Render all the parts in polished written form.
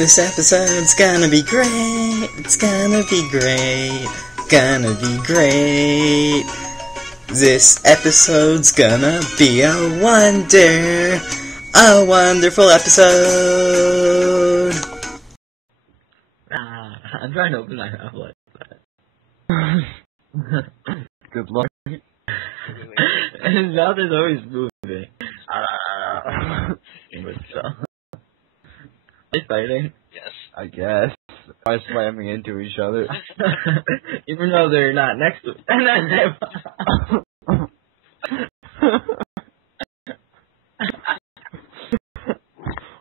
This episode's gonna be great. It's gonna be great. Gonna be great. This episode's gonna be a wonder. A wonderful episode. I'm trying to open my mouth like that. Good luck. His mouth is always moving. They fighting? Yes. I guess. By slamming into each other. Even though they're not next to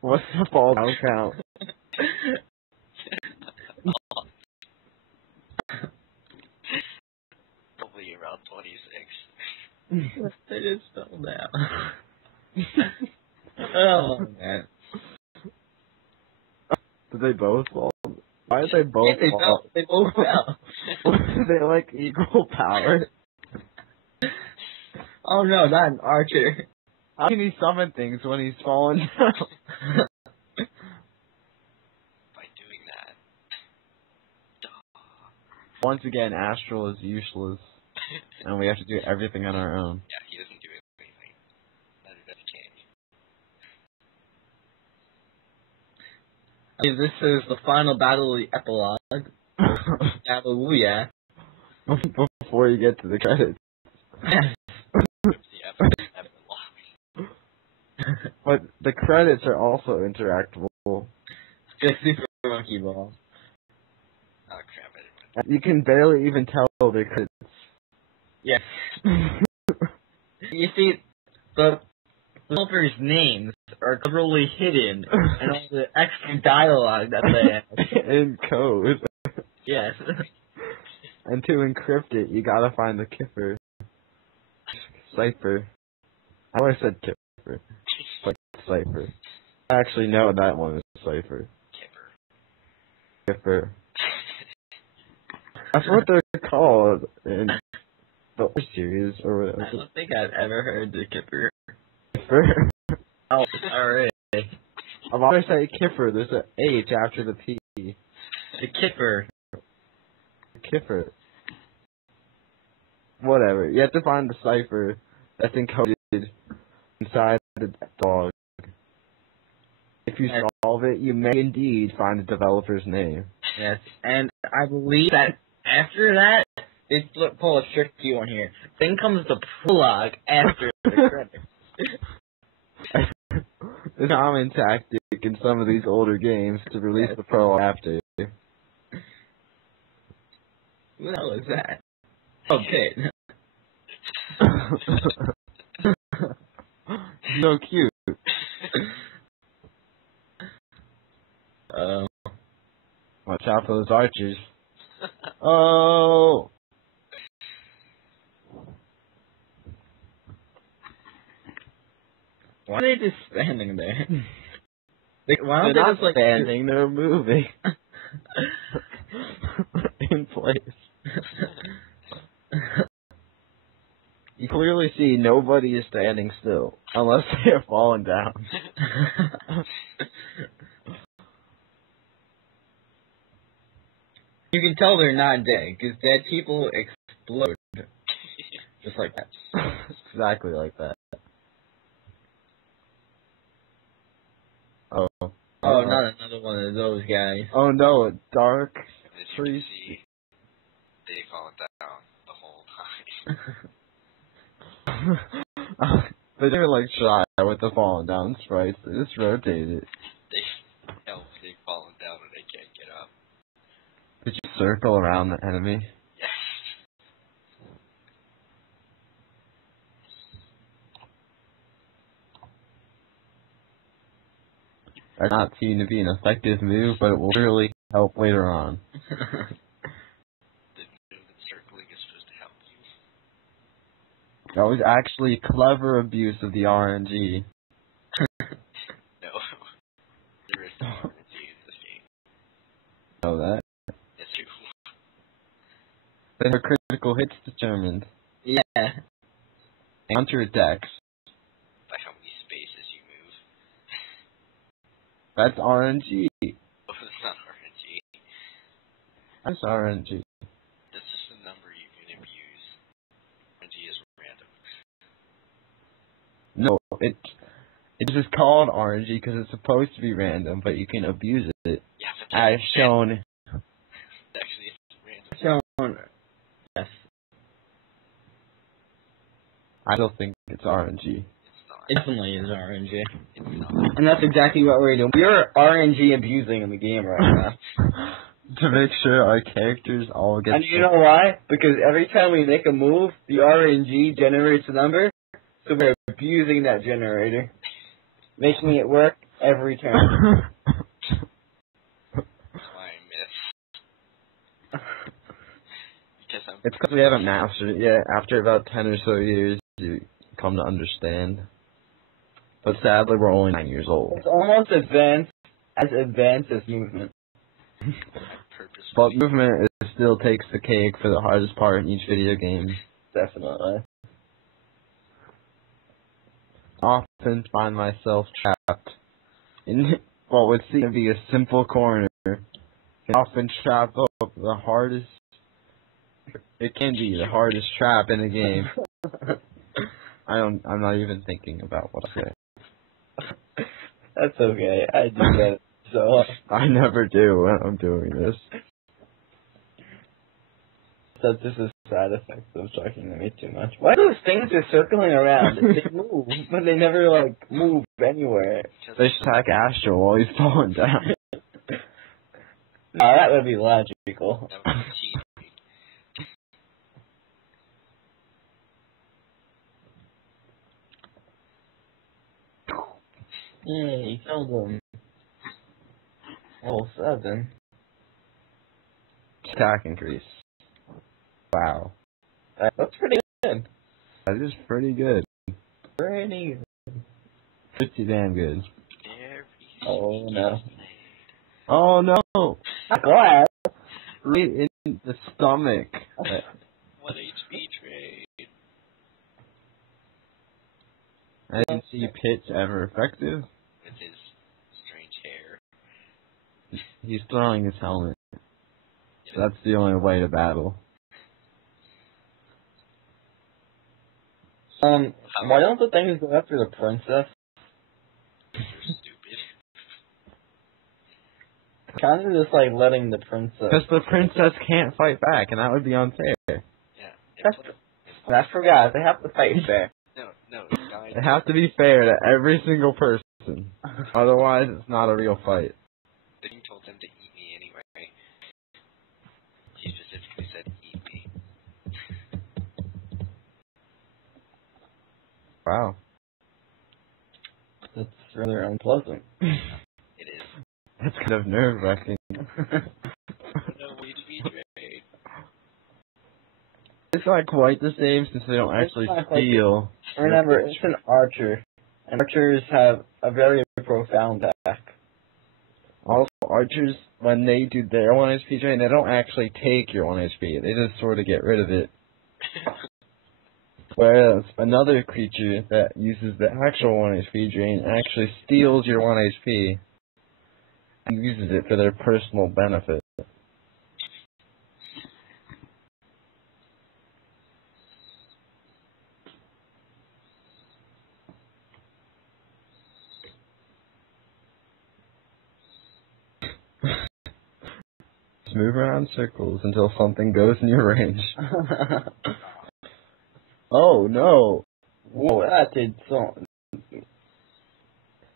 What's the fall down count? Probably around 26. They just fell down. Oh, man. Did they both fall? Why did they both fall? They both fell. They like equal power. Oh no, not an archer. How can he summon things when he's fallen down? By doing that. Once again, Astral is useless. And we have to do everything on our own. Yeah, he doesn't do anything. Neither does King. This is the final battle of the epilogue. Hallelujah. Before you get to the credits. But the credits are also interactable. Just Super Monkey Ball. Oh crap, You can barely even tell they're credits. Yes. You see, the developers' names are totally hidden and all the extra dialogue that they have. In code. Yes. And to encrypt it, you gotta find the kipper. Cipher. I always said kipper. But cipher. I actually know that one is cipher. Kipper. That's what they're called in the series or whatever. I don't think I've ever heard the kipper. Kipper? Oh, alright. I've always said kipper. There's an H after the P. The kipper. Kipper. Whatever. You have to find the cipher that's encoded inside the dog. If you solve it, you may indeed find the developer's name. Yes, and I believe that after that, they pull a tricky one here. Then comes the prologue after the credits. The common tactic in some of these older games to release the prologue after. Who the hell is that? Oh, Pit. So cute. Watch out for those archers. Oh! Why are they just standing there? Why They're don't they not just like standing, they're moving. In place. You clearly see nobody is standing still, unless they have fallen down. You can tell they're not dead, because dead people explode. Just like that. Exactly like that. Oh. Oh, not another one of those guys. Oh no, a dark As you tree. can see, they've fallen down the whole time. They didn't like try with the falling down sprites, they just rotated. They've fallen down and they can't get up. Did you circle around the enemy? Yes. That's not seen to be an effective move, but it will really help later on. The move that circling is supposed to help you. That was actually clever abuse of the RNG. No. There is no RNG in this game. Know that? Yes, you. Then her critical hits determined. Yeah. Counter attacks. By how many spaces you move. That's RNG. Oh, That's RNG. That's just a number you can abuse. RNG is random. No, it's just called RNG because it's supposed to be random, but you can abuse it Yeah, but as shown. actually it's random. Shown. Yes. I don't think it's RNG. It's not. It definitely is RNG. It's not. And that's exactly what we're doing. We are RNG abusing in the game right now. To make sure our characters all get. And you know why? Because every time we make a move, the RNG generates a number, so we're abusing that generator. Making it work every time. That's why I miss. Because I'm. It's because we haven't mastered it yet. After about 10 or so years, you come to understand. But sadly, we're only 9 years old. It's almost advanced as movement. But movement still takes the cake for the hardest part in each video game. Definitely. Often find myself trapped in what would seem to be a simple corner. Can often trap up the hardest. It can be the hardest trap in a game. I'm not even thinking about what I say. That's okay. I do that. So I never do when I'm doing this. that's just a side effect of talking to me too much. Why do those things are circling around? They move, but they never like move anywhere. They attack Astro while he's falling down. No, that would be logical. That would be cheating. Yeah, you killed him. Level 7. Attack increase. Wow. That's pretty good. That is pretty good. Pretty good. Pretty damn good. Oh no. Oh no! I'm glad. Right in the stomach. 1 HP trade. I didn't see Pitch ever effective. With his strange hair. He's throwing his helmet. So that's the only way to battle. Why don't the things go after the princess? You're stupid. Kind of just like letting the princess. Because the princess can't fight back, and that would be unfair. Yeah. I forgot. They have to fight fair. No, guys. It has to be fair to every single person. Otherwise, it's not a real fight. Then you told them to eat me anyway. He specifically said eat me. Wow. That's rather unpleasant. It is. That's kind of nerve-wracking. No HP trade. It's not quite the same since they don't actually steal. Remember, it's an archer. And archers have a very profound attack. Also, archers, when they do their 1 HP drain, they don't actually take your 1 HP. They just sort of get rid of it. Whereas another creature that uses the actual 1 HP drain actually steals your 1 HP and uses it for their personal benefit. Just move around circles until something goes in your range. Oh no! Whoa, that did something.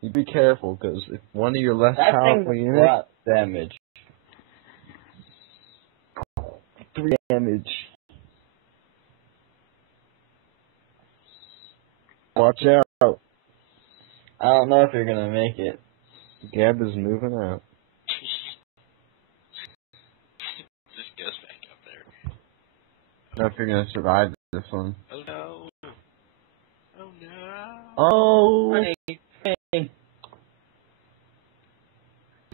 You be careful, because if one of your less That powerful thing units... brought damage. 3 damage. Watch out. I don't know if you're gonna make it. Gab is moving out. Just goes back up there. I don't know if you're gonna survive this one. Oh no. Oh no. Oh! Honey.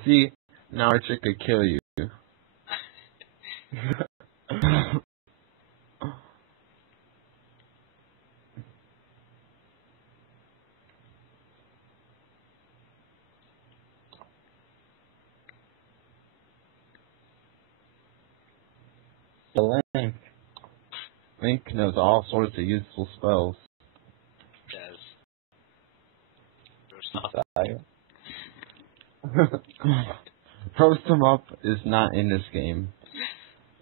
See, now Archer could kill you. The Link. Link knows all sorts of useful spells. Does. Roast Roast 'em up is not in this game.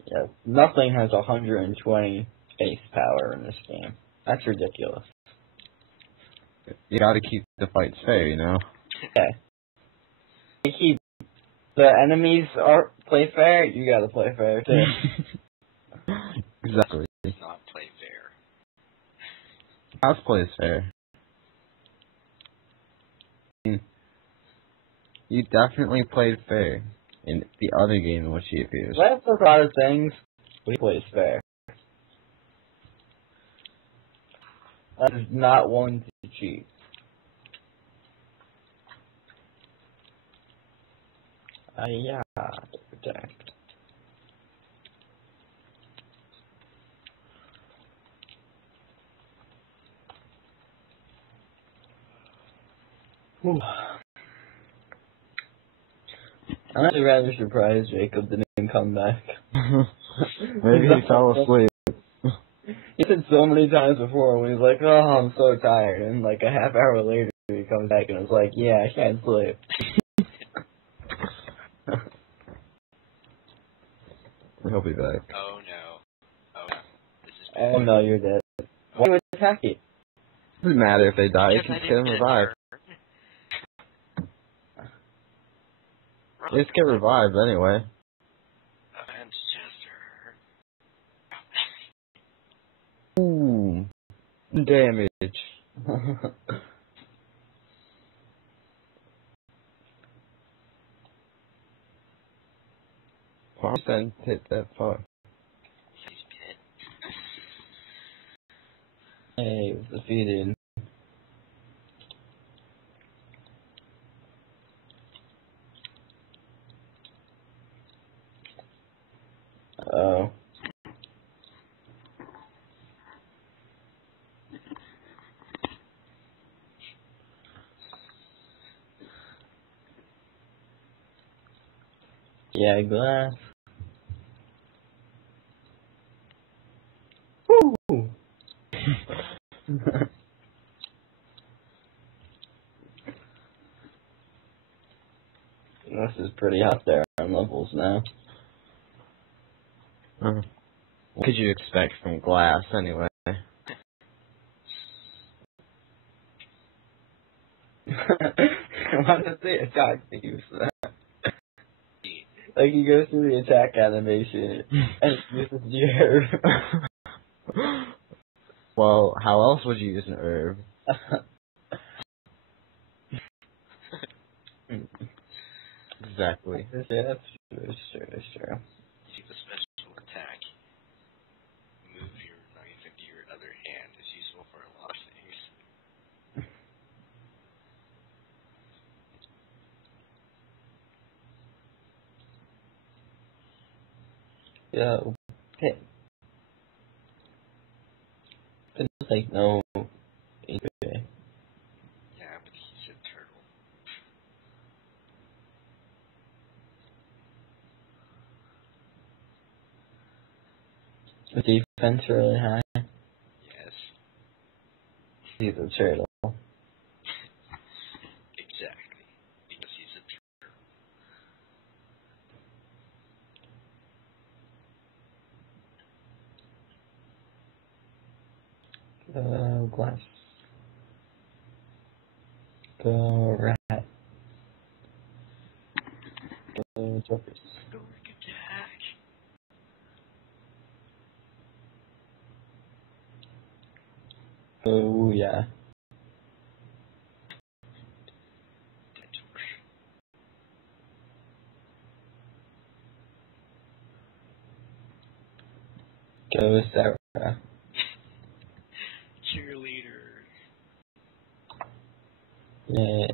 Yeah, nothing has 120 base power in this game. That's ridiculous. You gotta keep the fights fair, you know? Okay. You keep the enemies play fair, you gotta play fair too. Exactly. does not play fair. House plays fair. You definitely played fair in the other game in which he appears. That's a lot of things. We plays fair. That is not one to cheat. Yeah, to protect. Whew. I'm actually rather surprised Jacob didn't come back. Maybe he fell asleep. He said so many times before when he's like, oh, I'm so tired. And like a half hour later, he comes back and was like, yeah, I can't sleep. He'll be back. Oh no. Oh no. This is Oh no, you're dead. Why would you attack it? Doesn't matter if they die, you because can I get them didn't revived. turn. They just get revived anyway. Manchester. Ooh. Damage. Why didn't hit that far? He's dead. Hey, it was defeated. Oh. Yeah, glass. Woo! This is pretty hot there on levels now. What could you expect from glass anyway? Why does the attack use that? Like he goes through the attack animation and uses the herb. Well, how else would you use an herb? Exactly. Yeah, that's true, that's true. Use a special attack. Move your knife into your other hand. It's useful for a lot of things. Yeah, okay. It's like no. Okay. Yeah, but he's a turtle. The defense really high. Yes. He's a turtle. Exactly. Because he's a turtle. Glass. Go rat. Go jokers. Stork attack. Oh yeah. Go Sarah. Cheerleader. Yeah.